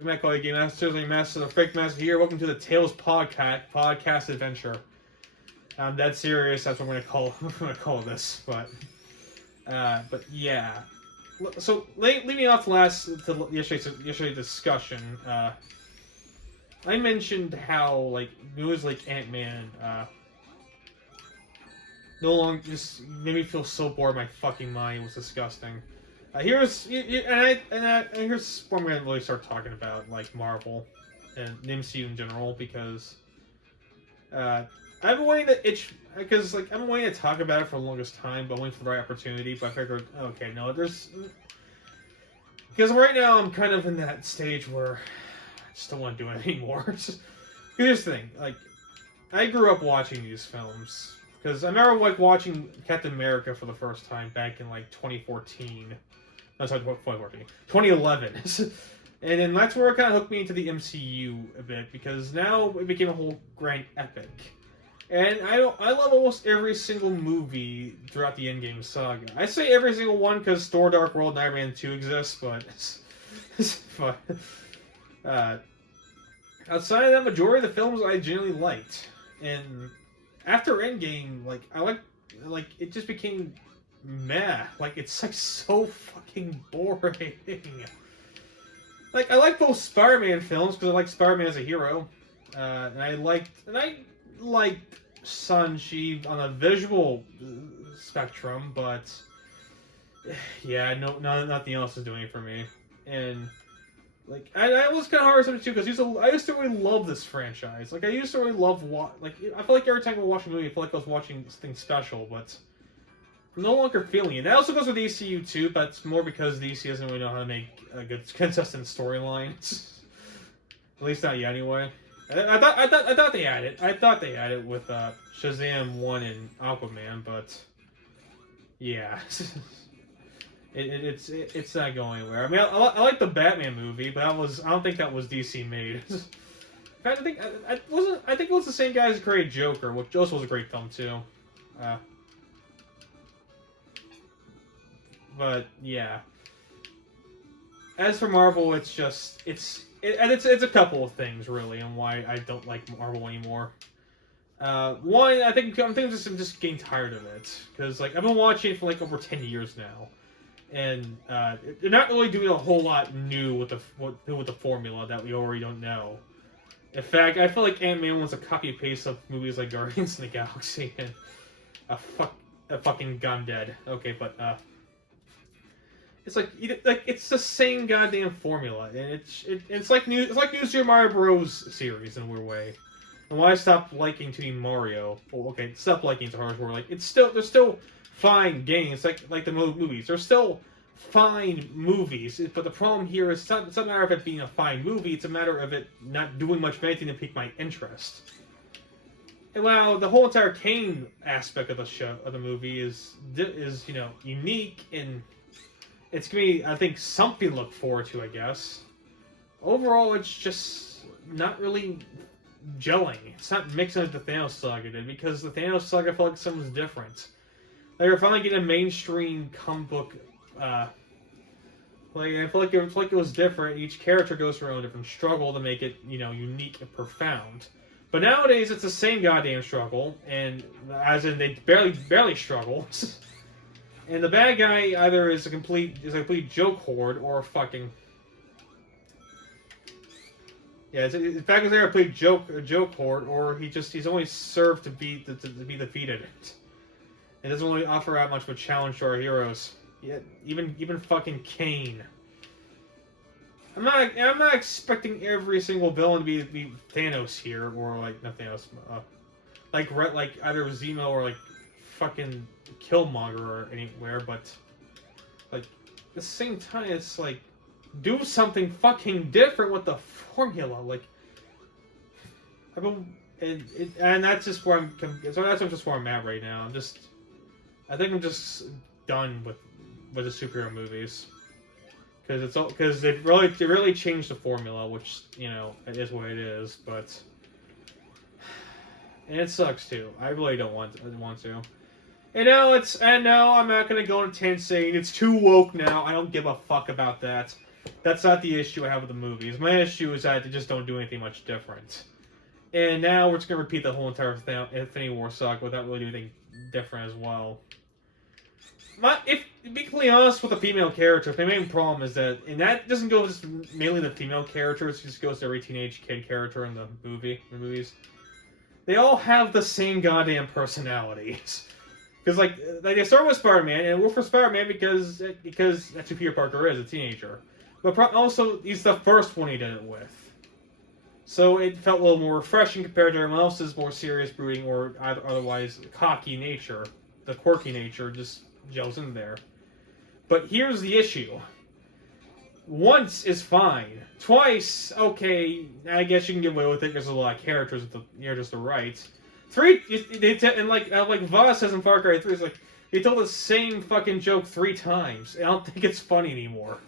I'm not calling Game Masters, I'm Master, the Fake Master here. Welcome to the Tales podcast adventure. I'm dead serious. That's what I'm gonna call this. But yeah. So leading off to yesterday's discussion, I mentioned how like movies like Ant-Man no longer just made me feel so bored. My fucking mind was disgusting. Here's what I'm gonna really start talking about, like Marvel and the MCU in general, because I've been waiting I've been waiting to talk about it for the longest time, but waiting for the right opportunity. But I figured, okay, no, because right now I'm kind of in that stage where I just don't want to do it anymore. Here's the thing, like I grew up watching these films because I remember like watching Captain America for the first time back in like 2014. No, sorry, 2011. And then that's where it kind of hooked me into the MCU a bit, because now it became a whole grand epic. And I love almost every single movie throughout the Endgame saga. I say every single one because Thor: Dark World and Iron Man 2 exists, but outside of that, majority of the films I genuinely liked. And after Endgame, like it just became meh. Like it's like so fucking boring. Like I like both Spider-Man films because I like Spider-Man as a hero, and I liked Shang-Chi on a visual spectrum, but yeah, nothing else is doing it for me. And like I was kind of hard on too, because I used to really love this franchise. Like I used to really love I feel like every time I watch a movie, I feel like I was watching something special, but I'm no longer feeling it. That also goes with ECU too, but it's more because the ECU doesn't really know how to make a good, consistent storyline. At least not yet, anyway. I thought they had it. I thought they had it with Shazam 1 and Aquaman, but yeah, it's not going anywhere. I mean, I like the Batman movie, but I don't think that was DC made. In fact, I think it was the same guys who created Joker, which also was a great film too. But yeah. As for Marvel, it's a couple of things really, and why I don't like Marvel anymore. One, I'm just getting tired of it, because like I've been watching it for like over 10 years now, and they're not really doing a whole lot new with the formula that we already don't know. In fact, I feel like Ant-Man was a copy paste of movies like Guardians of the Galaxy and a fucking Gun Dead. Okay, but it's like it's the same goddamn formula, and it's like New Super Mario Bros. Series in a weird way. And why I stopped liking to be Mario? Well, okay, stop liking to harsh word. Like they're still fine games, like the movies. They're still fine movies, but the problem here is it's not a matter of it being a fine movie. It's a matter of it not doing much of anything to pique my interest. And while the whole entire Kane aspect of the movie is unique, and it's gonna be, I think, something to look forward to, I guess. Overall, it's just not really gelling. It's not mixing with the Thanos saga did, because the Thanos saga felt like something was different. Like we're finally getting a mainstream comic book. I feel like it was different. Each character goes through their own different struggle to make it, unique and profound. But nowadays, it's the same goddamn struggle, and as in they barely struggle. And the bad guy either is a complete joke horde, or fucking in fact, they're a complete joke horde, or he's only served to be defeated. It doesn't really offer out much of a challenge to our heroes. Yet even fucking Kane. I'm not expecting every single villain to be Thanos here, or like not Thanos, like either Zemo or like fucking Killmonger or anywhere, but like at the same time, it's like do something fucking different with the formula. Like and that's just where that's just where I'm at right now. I think I'm just done with the superhero movies, because they really changed the formula, which it is what it is, but and it sucks too. I really don't want to. And no, I'm not gonna go into tent saying it's too woke now. I don't give a fuck about that. That's not the issue I have with the movies. My issue is that they just don't do anything much different. And now we're just going to repeat the whole entire Infinity War saga without really doing anything different as well. If to be completely honest with the female characters, my main problem is that, and that doesn't go just mainly the female characters, it just goes to every teenage kid character in the movies. They all have the same goddamn personalities. Because like they start with Spider-Man, and we're for Spider-Man because that's who Peter Parker is, a teenager. But also, he's the first one he did it with. So it felt a little more refreshing compared to everyone else's more serious, brooding, or otherwise cocky nature. The quirky nature just gels in there. But here's the issue. Once is fine. Twice, okay, I guess you can get away with it because there's a lot of characters with the just the right. Three, and like Voss says in Far Cry 3, it's like, they told the same fucking joke 3 times. I don't think it's funny anymore.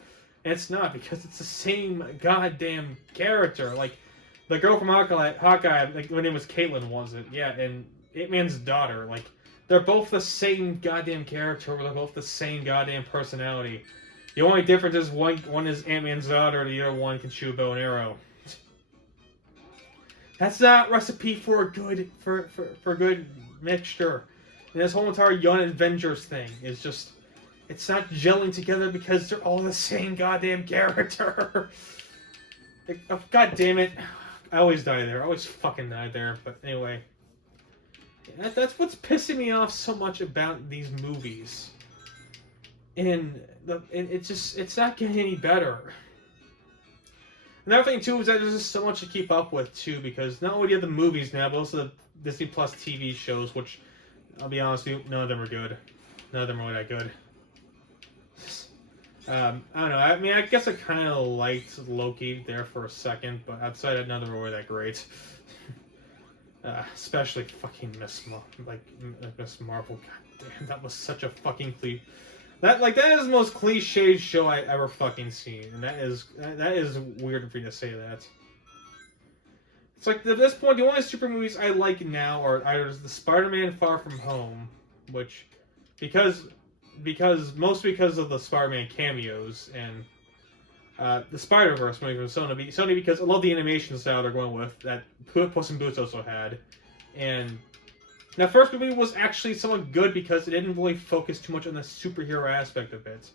And it's not, because it's the same goddamn character. Like, the girl from Hawkeye, like, her name was Caitlin, was it? Yeah, and Ant-Man's daughter, like, they're both the same goddamn character, they're both the same goddamn personality. The only difference is one is Ant-Man's daughter, the other one can shoot a bow and arrow. That's not a recipe for a good good mixture. And this whole entire Young Avengers thing is just, it's not gelling together because they're all the same goddamn character. Like, oh, God damn it. I always die there. I always fucking die there. But anyway. That's what's pissing me off so much about these movies. And it's not getting any better. Another thing too is that there's just so much to keep up with too, because not only do you have the movies now, but also the Disney Plus TV shows, which I'll be honest with you, none of them are good. None of them are really that good. I don't know. I mean, I guess I kind of liked Loki there for a second, but outside of none of them were really that great. Especially fucking Miss Marvel. God damn, that was such a fucking that is the most cliched show I ever fucking seen, and that is weird for you to say that. It's like at this point, the only super movies I like now are either the Spider-Man Far From Home, which mostly because of the Spider-Man cameos, and the Spider-Verse movie from Sony because I love the animation style they're going with that Puss in Boots also had, and that first movie was actually somewhat good because it didn't really focus too much on the superhero aspect of it.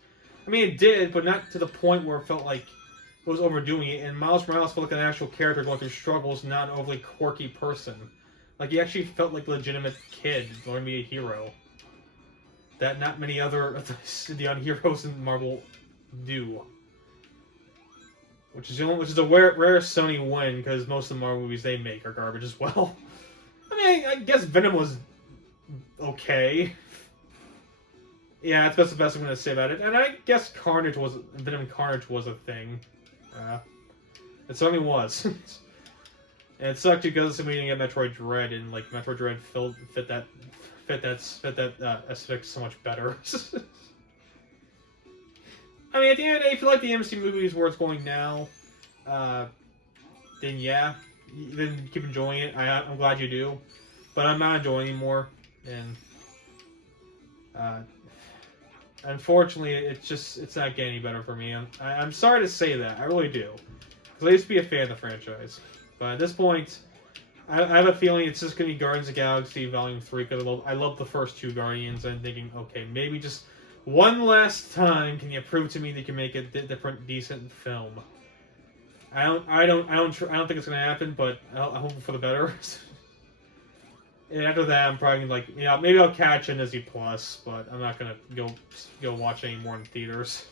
I mean, it did, but not to the point where it felt like it was overdoing it, and Miles Morales felt like an actual character going through struggles, not an overly quirky person. Like, he actually felt like a legitimate kid going to be a hero. That not many other of the heroes in Marvel do. Which is a rare Sony win, because most of the Marvel movies they make are garbage as well. I mean, I guess Venom was okay. Yeah, that's the best I'm going to say about it. And I guess Venom Carnage was a thing. It certainly was. And it sucked because we didn't get Metroid Dread, and like Metroid Dread fit that aesthetic so much better. I mean, at the end of the day, if you like the MCU movies where it's going now, then yeah, then keep enjoying it. I'm glad you do, but I'm not enjoying anymore, and unfortunately, it's not getting any better for me. I'm sorry to say that, I really do, because I used to be a fan of the franchise, but at this point, I have a feeling it's just going to be Guardians of the Galaxy Volume 3, because I love the first 2 Guardians, and I'm thinking, okay, maybe just one last time, can you prove to me that you can make a different, decent film? I don't think it's gonna happen, but I hope for the better. And after that, I'm probably like, yeah, maybe I'll catch a Disney Plus, but I'm not gonna go watch any more in theaters.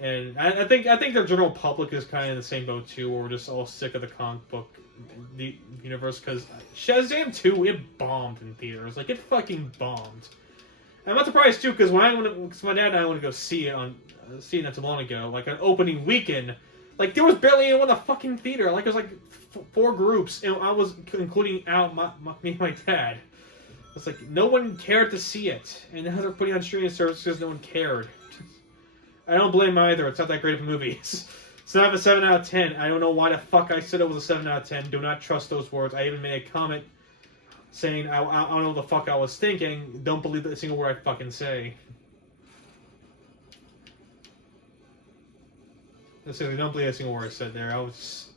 And I think the general public is kind of in the same boat too, where we're just all sick of the comic book universe, because Shazam 2, it bombed in theaters, like it fucking bombed. I'm not surprised too, because my dad and I went to go see it not too long ago, like an opening weekend. Like there was barely anyone in the fucking theater. Like it was like 4 groups, and I was including me and my dad. It's like no one cared to see it, and now they're putting on streaming services because no one cared. I don't blame either. It's not that great of a movie. It's not a 7 out of 10. I don't know why the fuck I said it was a 7 out of 10. Do not trust those words. I even made a comment saying I don't know what the fuck I was thinking. Don't believe a single word I fucking say. I don't believe a single word I said there. I was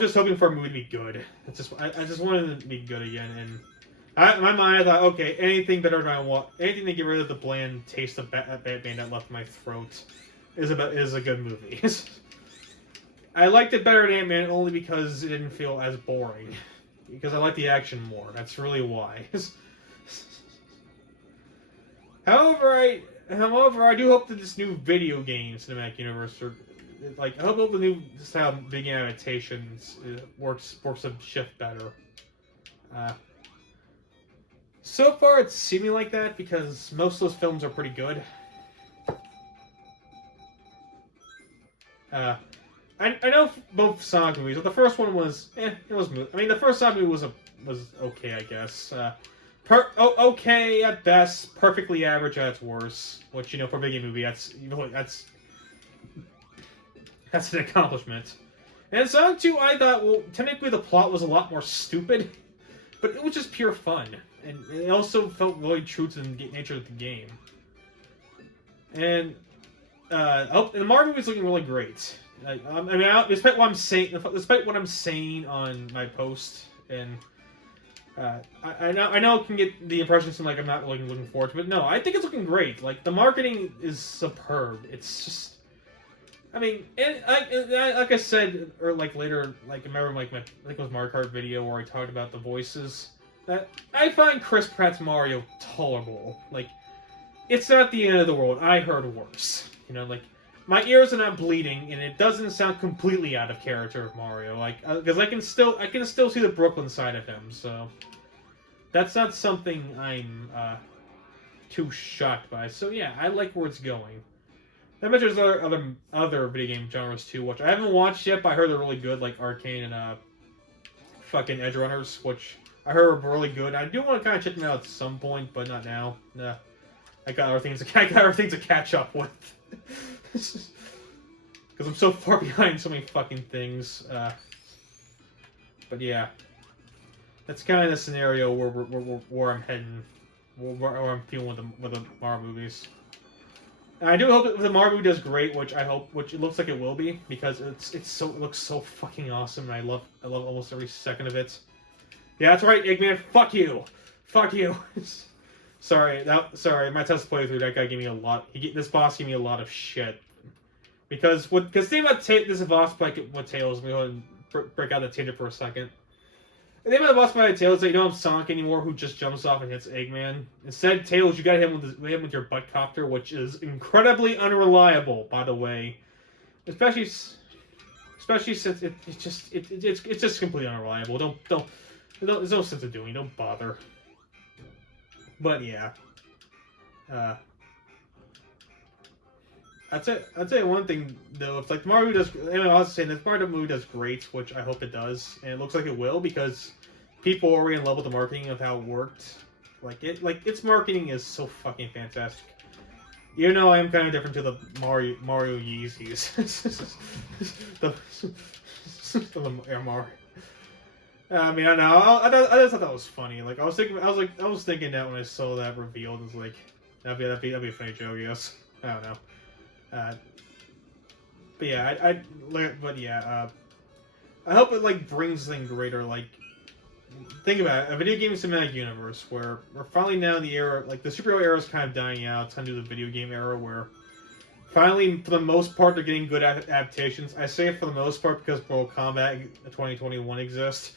just hoping for a movie to be good. I just wanted it to be good again, and in my mind, I thought, okay, anything better than I want. Anything to get rid of the bland taste of Batman that left in my throat is a good movie. I liked it better than Ant-Man only because it didn't feel as boring. Because I like the action more. That's really why. However, I do hope that this new video game cinematic universe, I hope the new style of big adaptations works a shift better. So far, it's seeming like that because most of those films are pretty good. I know both Sonic movies, but the first one was, it was. I mean, the first Sonic movie was okay, I guess. Okay at best, perfectly average at its worst. Which, you know, for a video movie, that's an accomplishment. And Sonic 2, I thought, well, technically the plot was a lot more stupid, but it was just pure fun, and it also felt really true to the nature of the game. And the Mario movie's looking really great. Despite what I'm saying on my post, and I know it can get the impression seem like I'm not really looking forward to it, but no, I think it's looking great. Like, the marketing is superb. It's just, I mean, like I said, or like later, like I remember I think it was Mario Kart video where I talked about the voices. That I find Chris Pratt's Mario tolerable. Like, it's not the end of the world. I heard worse. You know, like, my ears are not bleeding, and it doesn't sound completely out of character of Mario. Like, because I can still see the Brooklyn side of him. So that's not something I'm too shocked by. So yeah, I like where it's going. I bet there's other video game genres too, which I haven't watched yet, but I heard they're really good, like Arcane and fucking Edge Runners, which I heard were really good. I do want to kind of check them out at some point, but not now. Nah, I got other things to catch up with. Because I'm so far behind so many fucking things. But yeah, that's kind of the scenario where I'm heading, where I'm feeling with the Mario movies. And I do hope that the Mario movie does great, which it looks like it will be, because it looks so fucking awesome, and I love almost every second of it. Yeah, that's right, Eggman. Fuck you. Sorry, my test playthrough, that guy gave me a lot. This boss gave me a lot of shit. Because think about this boss fight with Tails. Let me go ahead and break out the tangent for a second. The name of the boss fight with Tails is that you don't have Sonic anymore, who just jumps off and hits Eggman. Instead, Tails, you gotta hit him with your butt copter, which is incredibly unreliable, by the way. Especially since it's just completely unreliable. There's no sense of doing. Don't bother. But yeah, I'd say one thing though. If like the Mario movie does, I was saying this Mario movie does great, which I hope it does, and it looks like it will because people are already in love with the marketing of how it worked. Its marketing is so fucking fantastic. You know, I am kind of different to the Mario Yeezys. the Mario. I mean, I know. I just thought that was funny. Like, I was thinking that when I saw that revealed. It was like, that'd be a funny joke, I guess. I don't know. But yeah, I hope it like brings something greater. Like, think about it, a video game cinematic universe where we're finally now in the era, like the superhero era is kind of dying out. It's kind of the video game era where finally, for the most part, they're getting good adaptations. I say it for the most part because Mortal Kombat 2021 exists.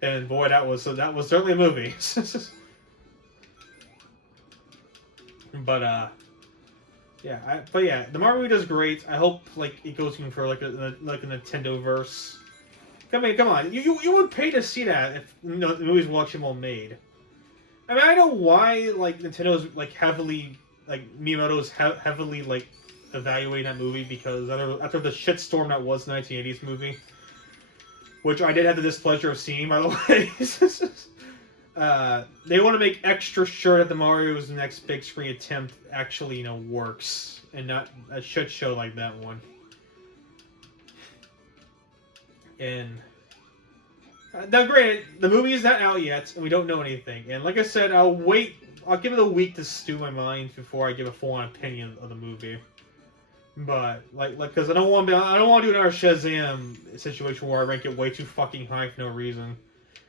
And boy, that was certainly a movie. But yeah, the Mario movie does great. I hope like it goes even for like a Nintendo verse. Come on, you would pay to see that if the movies were actually well made. I mean, I know why like Nintendo's like heavily like Miyamoto's heavily like evaluating that movie because after the shitstorm that was the 1980s movie. Which I did have the displeasure of seeing, by the way. They want to make extra sure that the Mario's next big screen attempt actually, works, and not a shit show like that one. And now, granted, the movie is not out yet, and we don't know anything. And like I said, I'll wait. I'll give it a week to stew my mind before I give a full-on opinion of the movie. But because I don't want to do another Shazam situation where I rank it way too fucking high for no reason.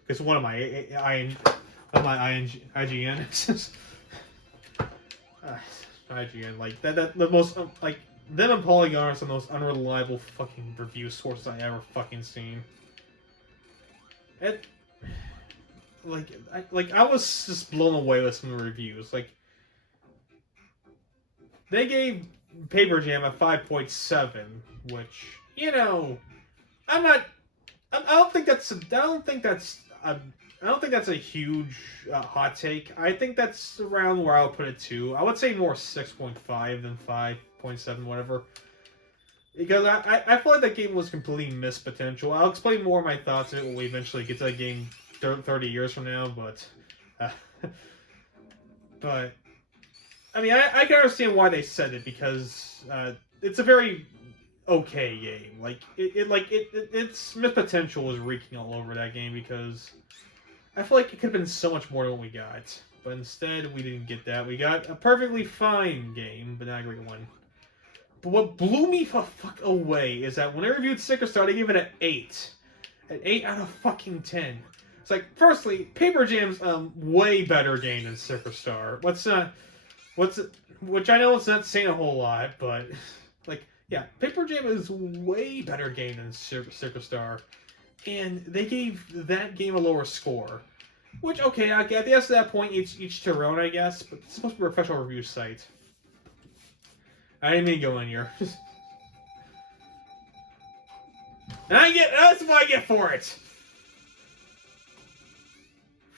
Because one of my IGN. IGN, like that the most like them and Polygon are some of the most unreliable fucking review sources I ever fucking seen. It I was just blown away with some of the reviews. Like they gave Paper Jam a 5.7, which I'm not. I don't think that's a huge hot take. I think that's around where I would put it too. I would say more 6.5 than 5.7, whatever. Because I feel like that game was completely missed potential. I'll explain more of my thoughts on it when we eventually get to that game 30 years from now, but... but... I mean, I can understand why they said it, because it's a very okay game. Like, its missed potential was reeking all over that game, because... I feel like it could have been so much more than what we got. But instead, we didn't get that. We got a perfectly fine game, but not a great one. But what blew me the fuck away is that when I reviewed Sticker Star, they gave it an 8. An 8 out of fucking 10. It's like, firstly, Paper Jam's way better game than Sticker Star. Which I know it's not saying a whole lot, but... Like, yeah, Paper Jam is way better game than Sticker Star. And they gave that game a lower score. Which, okay, I guess at that point, each to their own, I guess. But it's supposed to be a professional review site. I didn't mean to go in here. And that's what I get for it!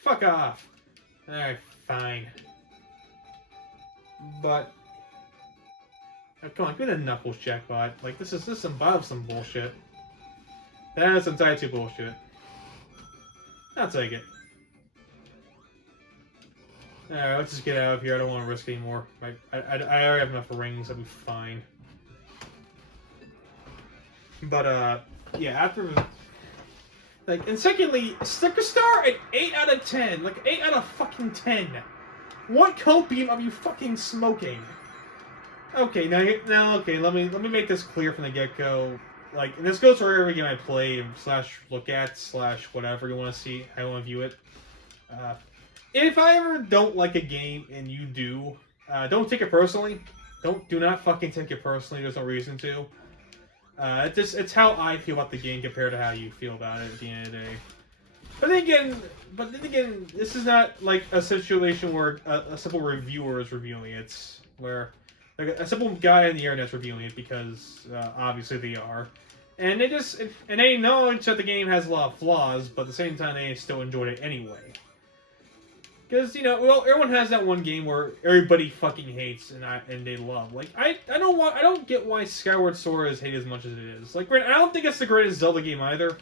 Fuck off. Alright, fine. But... Oh, come on, give me the Knuckles jackpot. Like, this is some bullshit. That's entirely bullshit. I'll take it. Alright, let's just get out of here. I don't want to risk anymore. I already have enough rings. I'll be fine. But, yeah, after... Like, and secondly, Sticker Star at 8 out of 10. Like, 8 out of fucking 10. What copium are you fucking smoking? Okay, now, okay, let me make this clear from the get-go. Like, and this goes for every game I play, / look at, / whatever you want to see, how you want to view it. If I ever don't like a game and you do, don't take it personally. Do not fucking take it personally. There's no reason to. It's how I feel about the game compared to how you feel about it at the end of the day. But then again, this is not like a situation where a simple reviewer is reviewing it. It's where like a simple guy on the internet's reviewing it because obviously they are. And they acknowledge that the game has a lot of flaws, but at the same time they still enjoyed it anyway. Because, everyone has that one game where everybody fucking hates and they love. Like, I don't get why Skyward Sword is hated as much as it is. Like, I don't think it's the greatest Zelda game either.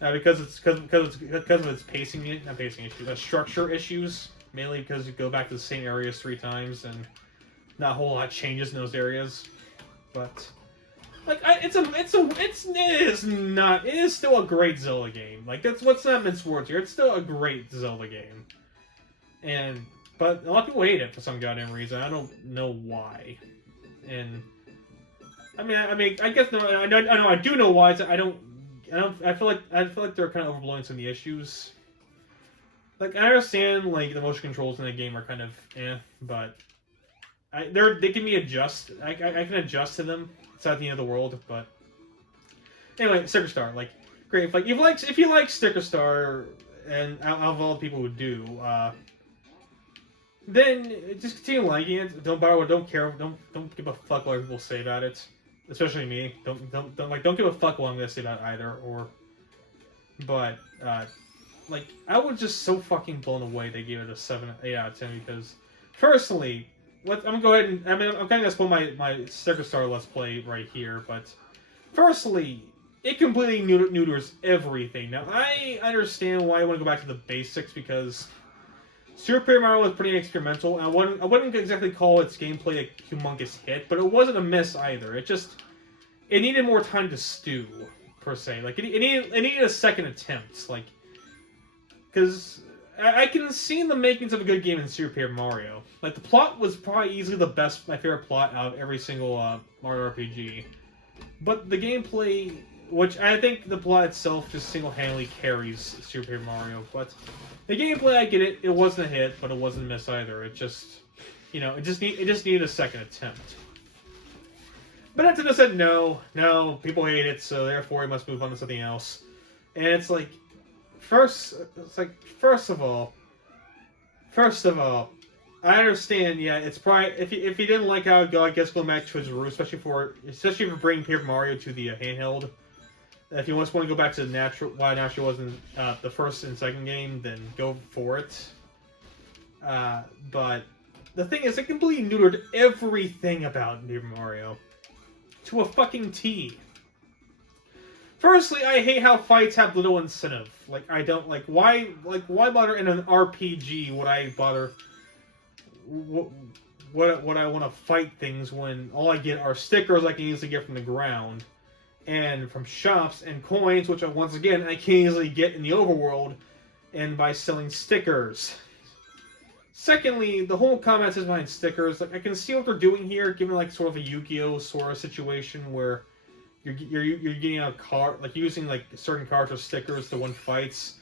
Because of its pacing issues, structure issues. Mainly because you go back to the same areas 3 times and not a whole lot changes in those areas. But... Like, it is still a great Zelda game. Like, that's what's not minced words here. It's still a great Zelda game. But a lot of people hate it for some goddamn reason. I don't know why. And, I guess, no, I do know why. I feel like they're kind of overblowing some of the issues. Like, I understand, like, the motion controls in the game are kind of, but they can be adjust. I can adjust to them. It's not the end of the world, but anyway, Sticker Star, like, great. Like, if you like Sticker Star, and out of all the people who do, then just continue liking it. Don't care. Don't give a fuck what people say about it, especially me. Don't give a fuck what I'm gonna say about it either. But like, I was just so fucking blown away they gave it a 8 out of 10 because, personally. I'm gonna go ahead and I'm kind of gonna spoil my Sticker Star Let's Play right here, but firstly, it completely neuters everything. Now I understand why I want to go back to the basics because Super Paper Mario was pretty experimental. And I wouldn't exactly call its gameplay a humongous hit, but it wasn't a miss either. It needed more time to stew per se. Like it needed a second attempt, like because. I can see the makings of a good game in Super Paper Mario. Like, the plot was probably easily my favorite plot out of every single Mario RPG. But the gameplay, which I think the plot itself just single-handedly carries Super Paper Mario. But the gameplay, I get it. It wasn't a hit, but it wasn't a miss either. It just, it just needed a second attempt. But Nintendo said no, people hate it, so therefore we must move on to something else. And it's like, first of all, I understand. Yeah, it's probably if you didn't like how it go, I guess go back to its roots, especially for bringing Paper Mario to the handheld. If you just want to go back to the natural, why it actually wasn't the first and second game, then go for it. But the thing is, it completely neutered everything about Paper Mario to a fucking T. Firstly, I hate how fights have little incentive. Like, I don't like why bother in an RPG would I bother what I want to fight things when all I get are stickers I can easily get from the ground and from shops and coins, which once again I can easily get in the overworld and by selling stickers. Secondly, the whole comment is behind stickers. Like, I can see what they're doing here, given like sort of a Yu-Gi-Oh sort of situation where you're getting a card, like using like certain cards or stickers to win fights.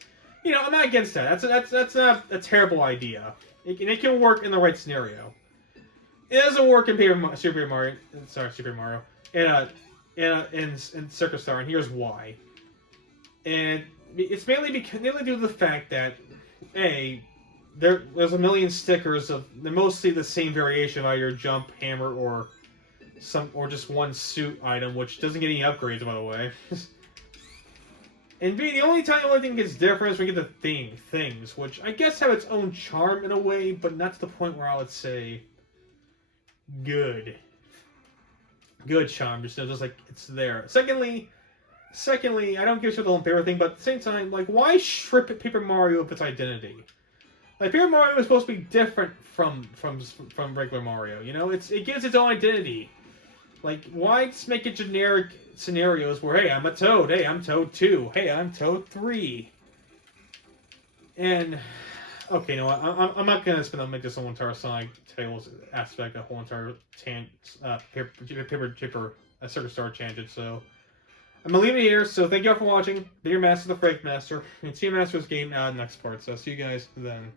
I'm not against that. That's not a terrible idea. It can work in the right scenario. It doesn't work in Super Mario. In Circus Star, and here's why. And it's mainly due to the fact that there's a million stickers they're mostly the same variation of either jump, hammer, or just one suit item, which doesn't get any upgrades, by the way. And B, the only thing gets different is when you get the things, which I guess have its own charm in a way, but not to the point where I would say good charm. Just like it's there. Secondly, I don't give a shit the whole paper thing, but at the same time, like, why strip Paper Mario of its identity? Like, Paper Mario is supposed to be different from regular Mario. It gives its own identity. Like, why just make it generic scenarios where, hey, I'm a Toad, hey, I'm Toad 2, hey, I'm Toad 3. And, okay, no, I'm not going to make this whole entire Sonic Tales aspect, a whole entire paper Circus Star tangent, so I'm going to leave it here, so thank you all for watching. Be your master, the Frank Master, and see you Master's game next part, so see you guys then.